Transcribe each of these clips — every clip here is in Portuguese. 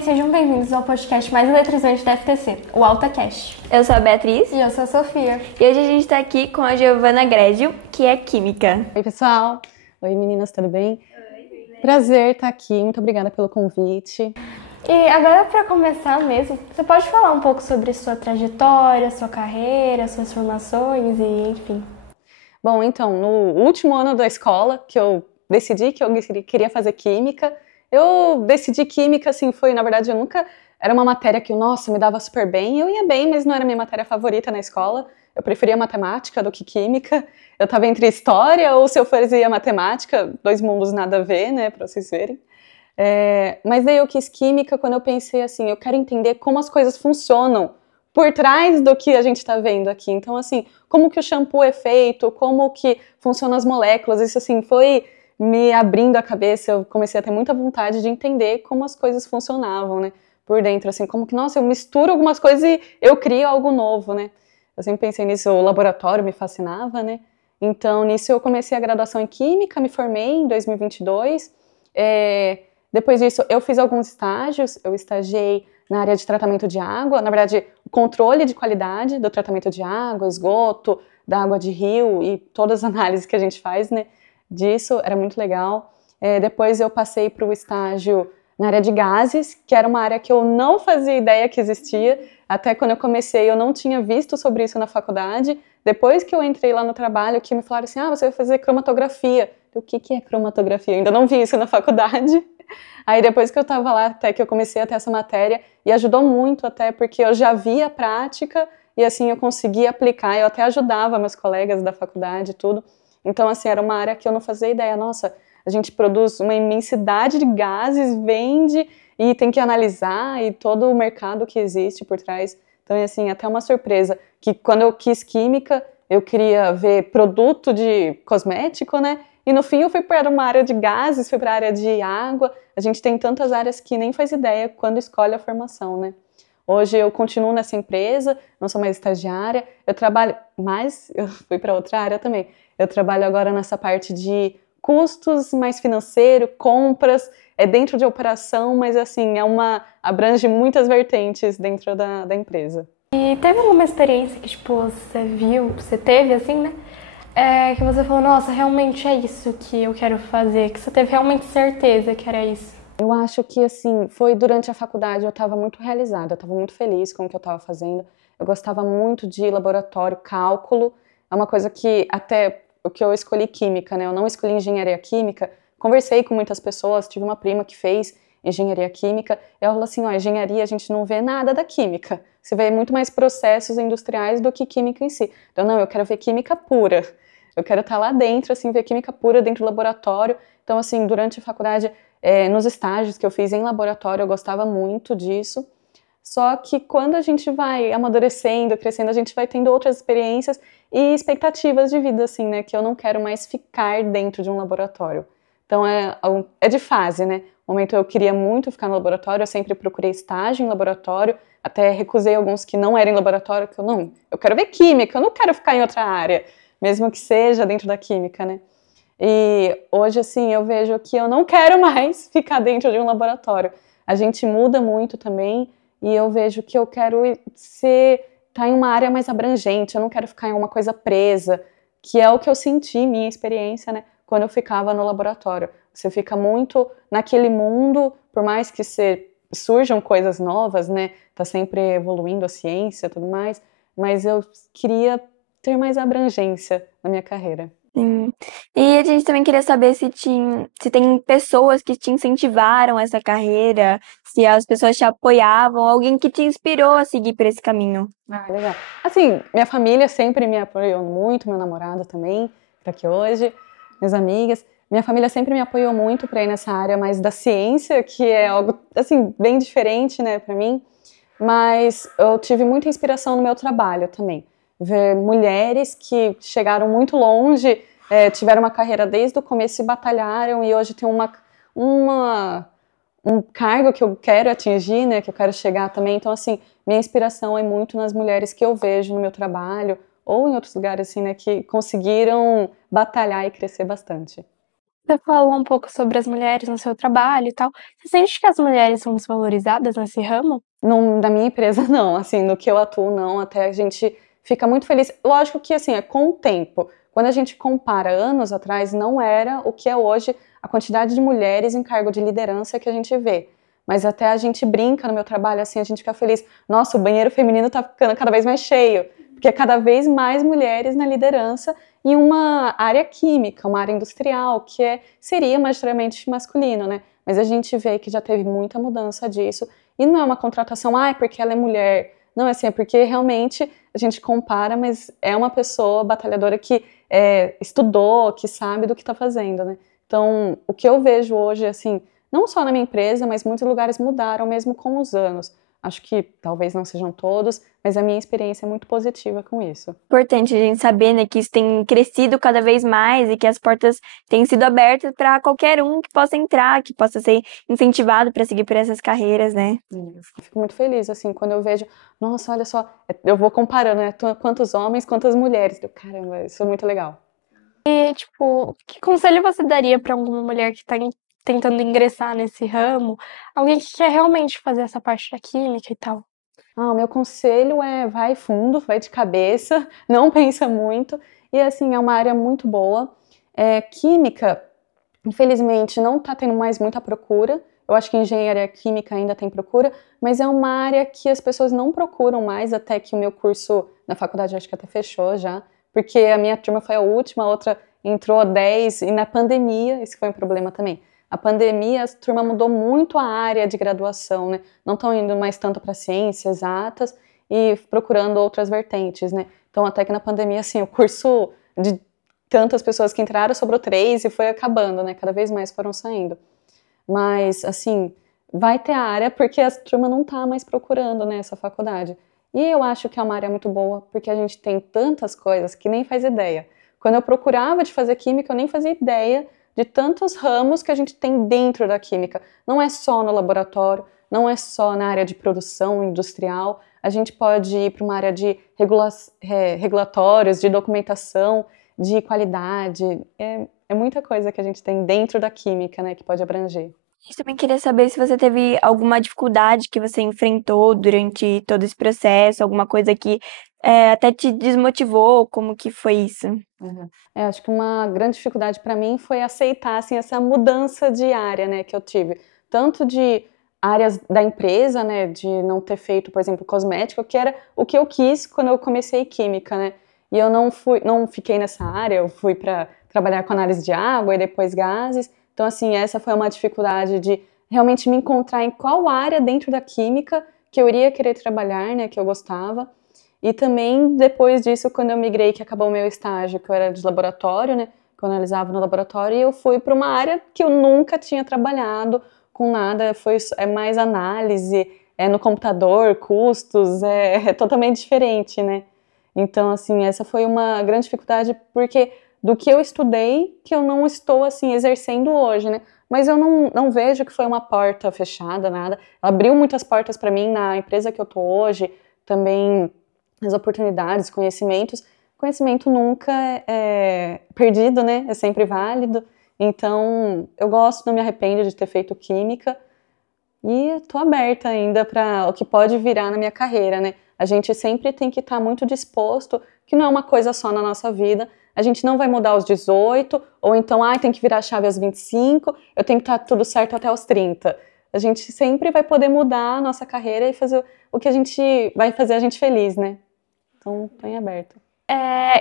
gente, sejam bem-vindos ao podcast mais eletrizante da FTC, o AltaCast. Eu sou a Beatriz. E eu sou a Sofia. E hoje a gente tá aqui com a Giovana Grédio, que é química. Oi, pessoal. Oi, meninas, tudo bem? Prazer estar aqui, muito obrigada pelo convite. E agora, para começar mesmo, você pode falar um pouco sobre sua trajetória, sua carreira, suas formações e enfim. Bom, então, no último ano da escola, que eu decidi que eu queria fazer química, eu decidi química, assim, na verdade, eu nunca... Era uma matéria que, nossa, me dava super bem, eu ia bem, mas não era minha matéria favorita na escola. Eu preferia matemática do que química. Eu estava entre história ou se eu fazia matemática, dois mundos nada a ver, né, para vocês verem. Mas daí eu quis química quando eu pensei assim, eu quero entender como as coisas funcionam por trás do que a gente está vendo aqui. Então, assim, como que o shampoo é feito, como que funcionam as moléculas, isso assim, foi me abrindo a cabeça, eu comecei a ter muita vontade de entender como as coisas funcionavam, né, por dentro, assim, como que, nossa, eu misturo algumas coisas e eu crio algo novo, né. Eu sempre pensei nisso, o laboratório me fascinava, né, então nisso eu comecei a graduação em Química, me formei em 2022, depois disso eu fiz alguns estágios, eu estagiei na área de tratamento de água, na verdade, o controle de qualidade do tratamento de água, esgoto, da água de rio e todas as análises que a gente faz, né, disso, era muito legal. Depois eu passei para o estágio na área de gases, que era uma área que eu não fazia ideia que existia, até quando eu comecei eu não tinha visto sobre isso na faculdade. Depois que eu entrei lá no trabalho, que me falaram assim, você vai fazer cromatografia. O que é cromatografia? Eu ainda não vi isso na faculdade. Aí depois que eu estava lá, até que eu comecei a ter essa matéria, e ajudou muito até, porque eu já via a prática, e assim eu conseguia aplicar, eu até ajudava meus colegas da faculdade e tudo. Então assim, era uma área que eu não fazia ideia, nossa, a gente produz uma imensidade de gases, vende e tem que analisar, e todo o mercado que existe por trás. Então é assim, até uma surpresa, que quando eu quis química, eu queria ver produto de cosmético, né? E no fim eu fui para uma área de gases, fui para a área de água. A gente tem tantas áreas que nem faz ideia quando escolhe a formação, né? Hoje eu continuo nessa empresa, não sou mais estagiária, eu trabalho, mas eu fui para outra área também. Eu trabalho agora nessa parte de custos, mais financeiro, compras, dentro de operação, mas assim, abrange muitas vertentes dentro da empresa. E teve alguma experiência que, tipo, você teve, assim, né? Que você falou, nossa, realmente é isso que eu quero fazer, que você teve realmente certeza que era isso? Eu acho que, assim, foi durante a faculdade, eu estava muito realizada, eu estava muito feliz com o que eu estava fazendo. Eu gostava muito de laboratório, cálculo, é uma coisa que até o que eu escolhi química, né? Eu não escolhi engenharia química, conversei com muitas pessoas, tive uma prima que fez engenharia química, e ela falou assim, engenharia a gente não vê nada da química, você vê muito mais processos industriais do que química em si. Então, não, eu quero ver química pura, eu quero estar lá dentro, assim, ver química pura dentro do laboratório. Então, assim, durante a faculdade, nos estágios que eu fiz em laboratório, eu gostava muito disso. Só que quando a gente vai amadurecendo, crescendo, a gente vai tendo outras experiências e expectativas de vida, assim, né? Que eu não quero mais ficar dentro de um laboratório. Então, é de fase, né? No momento eu queria muito ficar no laboratório, eu sempre procurei estágio em laboratório, até recusei alguns que não eram em laboratório, que eu quero ver química, eu não quero ficar em outra área, mesmo que seja dentro da química, né? E hoje, assim, eu vejo que eu não quero mais ficar dentro de um laboratório. A gente muda muito também, e eu vejo que eu quero estar em uma área mais abrangente, eu não quero ficar em uma coisa presa, que é o que eu senti, minha experiência, né, quando eu ficava no laboratório. Você fica muito naquele mundo, por mais que surjam coisas novas, né, tá sempre evoluindo a ciência e tudo mais, mas eu queria ter mais abrangência na minha carreira. Sim. E a gente também queria saber se tem pessoas que te incentivaram essa carreira, se as pessoas te apoiavam, alguém que te inspirou a seguir por esse caminho. Legal. Assim, minha família sempre me apoiou muito, meu namorado também, que tá aqui hoje, minhas amigas. Minha família sempre me apoiou muito para ir nessa área mais da ciência, que é algo, assim, bem diferente, né, para mim. Mas eu tive muita inspiração no meu trabalho também. Ver mulheres que chegaram muito longe, tiveram uma carreira desde o começo e batalharam, e hoje tem um cargo que eu quero atingir, né, que eu quero chegar também. Então, assim, minha inspiração é muito nas mulheres que eu vejo no meu trabalho, ou em outros lugares, assim, né, que conseguiram batalhar e crescer bastante. Você falou um pouco sobre as mulheres no seu trabalho e tal. Você sente que as mulheres são desvalorizadas nesse ramo? Da minha empresa, não. Assim, no que eu atuo, não. Até a gente fica muito feliz. Lógico que, assim, é com o tempo. Quando a gente compara anos atrás, não era o que é hoje a quantidade de mulheres em cargo de liderança que a gente vê. Mas até a gente brinca no meu trabalho, assim, a gente fica feliz. Nossa, o banheiro feminino tá ficando cada vez mais cheio. Porque é cada vez mais mulheres na liderança em uma área química, uma área industrial, seria majoritariamente masculino, né? Mas a gente vê que já teve muita mudança disso. E não é uma contratação, é porque ela é mulher. Não, é assim, é porque realmente a gente compara, mas é uma pessoa batalhadora que estudou, que sabe do que está fazendo, né? Então, o que eu vejo hoje, assim, não só na minha empresa, mas muitos lugares mudaram mesmo com os anos. Acho que talvez não sejam todos, mas a minha experiência é muito positiva com isso. Importante a gente saber, né, que isso tem crescido cada vez mais e que as portas têm sido abertas para qualquer um que possa entrar, que possa ser incentivado para seguir por essas carreiras, né? Eu fico muito feliz, assim, quando eu vejo, nossa, olha só, eu vou comparando, né, quantos homens, quantas mulheres. Caramba, isso é muito legal. E, tipo, que conselho você daria pra alguma mulher que tá tentando ingressar nesse ramo? Alguém que quer realmente fazer essa parte da química e tal? O meu conselho é vai fundo, vai de cabeça, não pensa muito. E assim, é uma área muito boa. Química, infelizmente, não está tendo mais muita procura. Eu acho que engenharia química ainda tem procura, mas é uma área que as pessoas não procuram mais, até que o meu curso na faculdade acho que até fechou já, porque a minha turma foi a última, a outra entrou 10, e na pandemia, esse foi um problema também. A pandemia, a turma mudou muito a área de graduação, né? Não estão indo mais tanto para ciências exatas e procurando outras vertentes, né? Então, até que na pandemia, assim, o curso de tantas pessoas que entraram sobrou 3 e foi acabando, né? Cada vez mais foram saindo. Mas, assim, vai ter área porque a turma não está mais procurando, né, essa faculdade. E eu acho que é uma área muito boa porque a gente tem tantas coisas que nem faz ideia. Quando eu procurava de fazer química, eu nem fazia ideia de tantos ramos que a gente tem dentro da química. Não é só no laboratório, não é só na área de produção industrial, a gente pode ir para uma área de regulatórios, de documentação, de qualidade. É muita coisa que a gente tem dentro da química, né, que pode abranger. Eu também queria saber se você teve alguma dificuldade que você enfrentou durante todo esse processo, alguma coisa que até te desmotivou, como que foi isso? Uhum. Acho que uma grande dificuldade para mim foi aceitar assim, essa mudança de área, né, que eu tive. Tanto de áreas da empresa, né, de não ter feito, por exemplo, cosmético, que era o que eu quis quando eu comecei química, né? E eu não fiquei nessa área, eu fui para trabalhar com análise de água e depois gases. Então, assim, essa foi uma dificuldade de realmente me encontrar em qual área dentro da química que eu iria querer trabalhar, né, que eu gostava. E também, depois disso, quando eu migrei, que acabou o meu estágio, que eu era de laboratório, né? Que eu analisava no laboratório, e eu fui para uma área que eu nunca tinha trabalhado com nada, é mais análise, é no computador, custos, é totalmente diferente, né? Então, assim, essa foi uma grande dificuldade, porque do que eu estudei, que eu não estou, assim, exercendo hoje, né? Mas eu não vejo que foi uma porta fechada, nada. Ela abriu muitas portas para mim na empresa que eu tô hoje, também as oportunidades, conhecimentos. Conhecimento nunca é perdido, né? É sempre válido. Então, eu gosto, não me arrependo de ter feito química e estou aberta ainda para o que pode virar na minha carreira, né? A gente sempre tem que estar muito disposto, que não é uma coisa só na nossa vida. A gente não vai mudar aos 18, ou então, tem que virar a chave aos 25, eu tenho que estar tudo certo até aos 30. A gente sempre vai poder mudar a nossa carreira e fazer o que a gente vai fazer a gente feliz, né? Então, tô em aberto.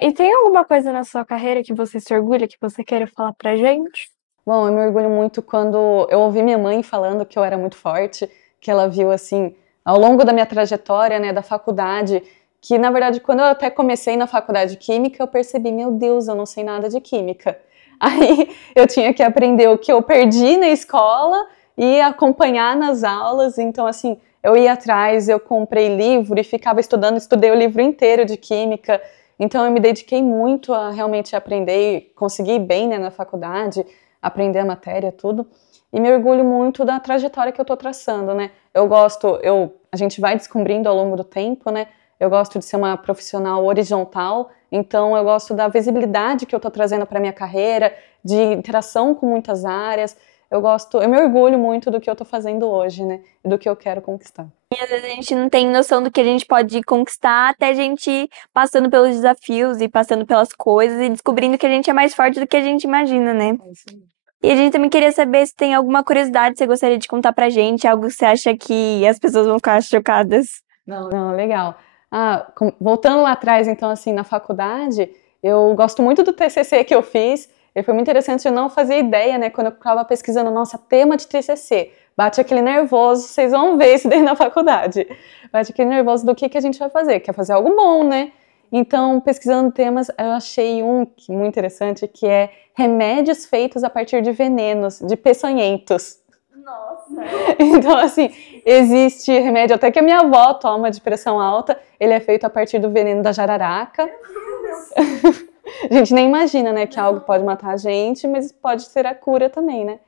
E tem alguma coisa na sua carreira que você se orgulha, que você queira falar pra gente? Bom, eu me orgulho muito quando eu ouvi minha mãe falando que eu era muito forte, que ela viu, assim, ao longo da minha trajetória, né, da faculdade, que, na verdade, quando eu até comecei na faculdade de Química, eu percebi, meu Deus, eu não sei nada de Química. Aí eu tinha que aprender o que eu perdi na escola e acompanhar nas aulas, então, assim, eu ia atrás, eu comprei livro e ficava estudando, estudei o livro inteiro de Química, então eu me dediquei muito a realmente aprender e conseguir ir bem, né, na faculdade, aprender a matéria, tudo. E me orgulho muito da trajetória que eu tô traçando, né? A gente vai descobrindo ao longo do tempo, né? Eu gosto de ser uma profissional horizontal, Então, eu gosto da visibilidade que eu estou trazendo para minha carreira, de interação com muitas áreas. Eu me orgulho muito do que eu estou fazendo hoje, né? E do que eu quero conquistar. E às vezes a gente não tem noção do que a gente pode conquistar até a gente ir passando pelos desafios e passando pelas coisas e descobrindo que a gente é mais forte do que a gente imagina, né? É isso aí. E a gente também queria saber se tem alguma curiosidade que você gostaria de contar pra gente, algo que você acha que as pessoas vão ficar chocadas. Não, legal. Voltando lá atrás, então, assim, na faculdade, eu gosto muito do TCC que eu fiz. E foi muito interessante, eu não fazia ideia, né? Quando eu estava pesquisando, nossa, tema de TCC. Bate aquele nervoso, vocês vão ver isso daí na faculdade. Bate aquele nervoso do que a gente vai fazer. Quer fazer algo bom, né? Então, pesquisando temas, eu achei muito interessante, que é remédios feitos a partir de venenos, de peçonhentos. Nossa! Então, assim, existe remédio até que a minha avó toma de pressão alta, ele é feito a partir do veneno da jararaca. A gente nem imagina, né, que algo pode matar a gente, mas pode ser a cura também, né?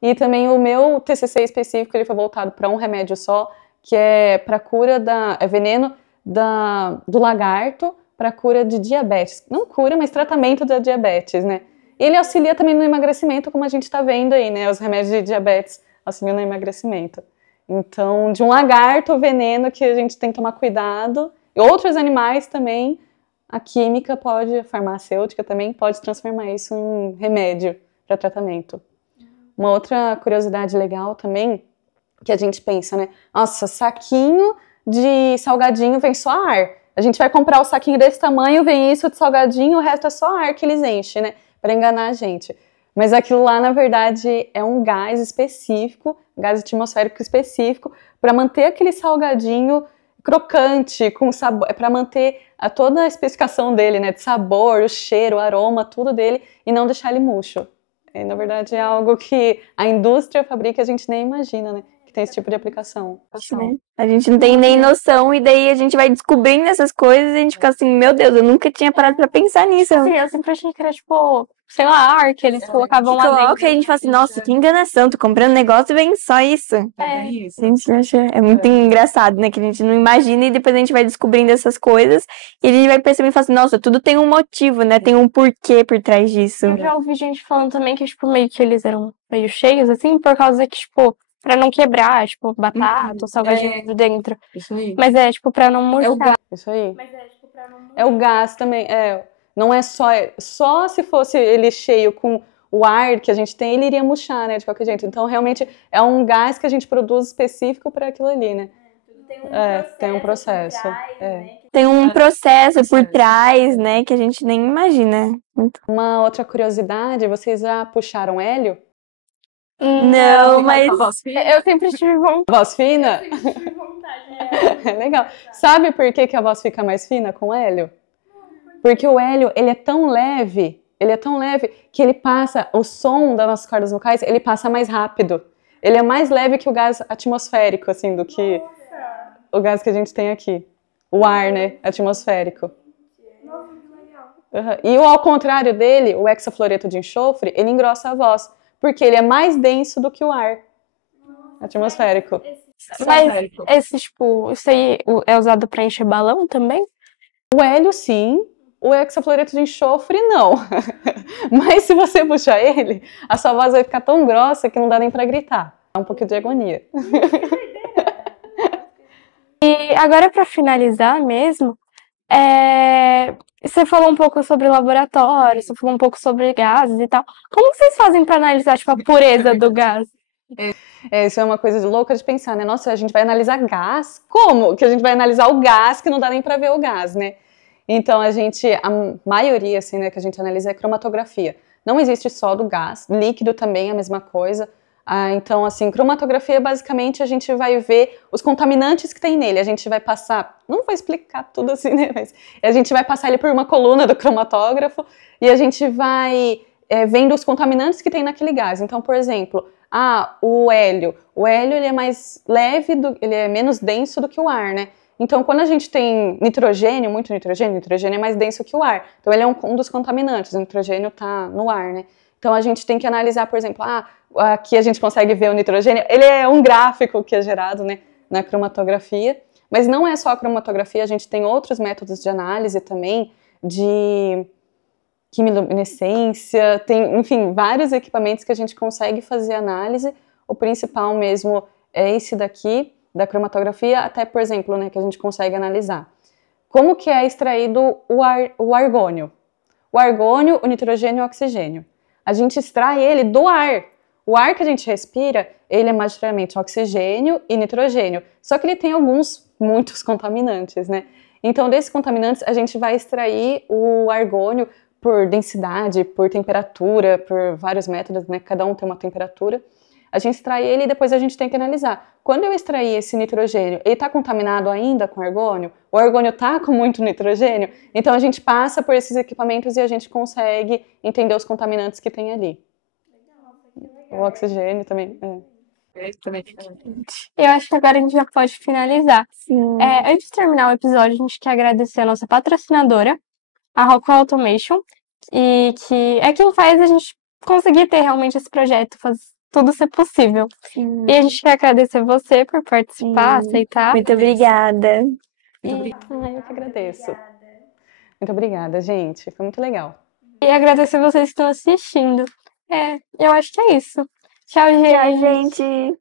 E também o meu TCC específico, ele foi voltado para um remédio só, que é para cura é veneno do lagarto, para cura de diabetes. Não cura, mas tratamento da diabetes, né? E ele auxilia também no emagrecimento, como a gente está vendo aí, né? Os remédios de diabetes auxiliam no emagrecimento. Então, de um lagarto, o veneno que a gente tem que tomar cuidado. E outros animais também, a farmacêutica também pode transformar isso em remédio para tratamento. Uma outra curiosidade legal também, que a gente pensa, né? Nossa, saquinho de salgadinho vem só ar. A gente vai comprar o saquinho desse tamanho, vem isso de salgadinho, o resto é só ar que eles enchem, né? Para enganar a gente. Mas aquilo lá, na verdade, é um gás específico, gás atmosférico específico, para manter aquele salgadinho crocante, com sabor, para manter toda a especificação dele, né? De sabor, o cheiro, o aroma, tudo dele, e não deixar ele murcho. E, na verdade, é algo que a indústria fabrica e a gente nem imagina, né? Tem esse tipo de aplicação. Né? A gente não tem nem noção e daí a gente vai descobrindo essas coisas e a gente fica assim, meu Deus, eu nunca tinha parado pra pensar nisso. Sim, eu sempre achei que era, tipo, sei lá, ar que eles colocavam lá dentro. Coloca e a gente fala assim, nossa, que enganação, tô comprando negócio e vem só isso. É. A gente acha, é muito engraçado, né, que a gente não imagina e depois a gente vai descobrindo essas coisas e a gente vai percebendo e fala assim, nossa, tudo tem um motivo, né, tem um porquê por trás disso. Eu já ouvi gente falando também que, tipo, meio que eles eram meio cheios, assim, por causa que, tipo, pra não quebrar, tipo, batata ou salgadinho de dentro. Isso aí. Mas é, tipo, pra não murchar. É o gás. Isso aí. Mas é, tipo, pra não murchar. É o gás também, não é só se fosse ele cheio com o ar que a gente tem, ele iria murchar, né, de qualquer jeito. Então, realmente, é um gás que a gente produz específico para aquilo ali, né? Tem um processo. Tem um processo por trás, né, que a gente nem imagina. Uma outra curiosidade, vocês já puxaram hélio? Não, mas Eu sempre tive vontade. Voz fina? Eu sempre tive vontade, É legal. Sabe por que a voz fica mais fina com hélio? Porque o hélio, ele é tão leve que ele passa, o som das nossas cordas vocais, ele passa mais rápido. Ele é mais leve que o gás atmosférico, assim, do que o gás que a gente tem aqui. O ar, né, atmosférico. Nossa, que legal. E ao contrário dele, o hexafluoreto de enxofre, ele engrossa a voz, porque ele é mais denso do que o ar atmosférico. Mas esse, tipo, isso aí é usado pra encher balão também? O hélio, sim. O hexafluoreto de enxofre, não. Mas se você puxar ele, a sua voz vai ficar tão grossa que não dá nem pra gritar. É um pouquinho de agonia. E agora, pra finalizar mesmo, você falou um pouco sobre laboratório, você falou um pouco sobre gases e tal. Como vocês fazem pra analisar, tipo, a pureza do gás? Isso é uma coisa louca de pensar, né? Nossa, a gente vai analisar gás? Como que a gente vai analisar o gás que não dá nem pra ver o gás, né? Então, a maioria, assim, né, que a gente analisa é cromatografia. Não existe só do gás, líquido também é a mesma coisa. Então, assim, cromatografia, basicamente, a gente vai ver os contaminantes que tem nele. A gente vai passar, não vou explicar tudo assim, né, mas a gente vai passar ele por uma coluna do cromatógrafo e a gente vai vendo os contaminantes que tem naquele gás. Então, por exemplo, o hélio. O hélio, ele é mais leve, ele é menos denso do que o ar, né? Então, quando a gente tem nitrogênio, muito nitrogênio é mais denso que o ar. Então, ele é um dos contaminantes, o nitrogênio está no ar, né? Então, a gente tem que analisar, por exemplo, aqui a gente consegue ver o nitrogênio, ele é um gráfico que é gerado, né, na cromatografia, mas não é só a cromatografia, a gente tem outros métodos de análise também, de quimiluminescência, tem, enfim, vários equipamentos que a gente consegue fazer análise. O principal mesmo é esse daqui, da cromatografia, até, por exemplo, né, que a gente consegue analisar. Como que é extraído o argônio? O argônio, o nitrogênio e o oxigênio. A gente extrai ele do ar. O ar que a gente respira, ele é majoritariamente oxigênio e nitrogênio. Só que ele tem muitos contaminantes, né? Então, desses contaminantes, a gente vai extrair o argônio por densidade, por temperatura, por vários métodos, né? Cada um tem uma temperatura. A gente extrai ele e depois a gente tem que analisar. Quando eu extrair esse nitrogênio, ele está contaminado ainda com argônio? O argônio está com muito nitrogênio? Então a gente passa por esses equipamentos e a gente consegue entender os contaminantes que tem ali. O oxigênio também. Eu acho que agora a gente já pode finalizar. Sim. Antes de terminar o episódio, a gente quer agradecer a nossa patrocinadora, a Rockwell Automation, e que é quem faz a gente conseguir ter realmente esse projeto, fazer tudo ser possível. Sim. E a gente quer agradecer você por participar, aceitar. Muito obrigada. Eu que agradeço. Muito obrigada, gente. Foi muito legal. E agradecer vocês que estão assistindo. Eu acho que é isso. Tchau, gente. Tchau, gente.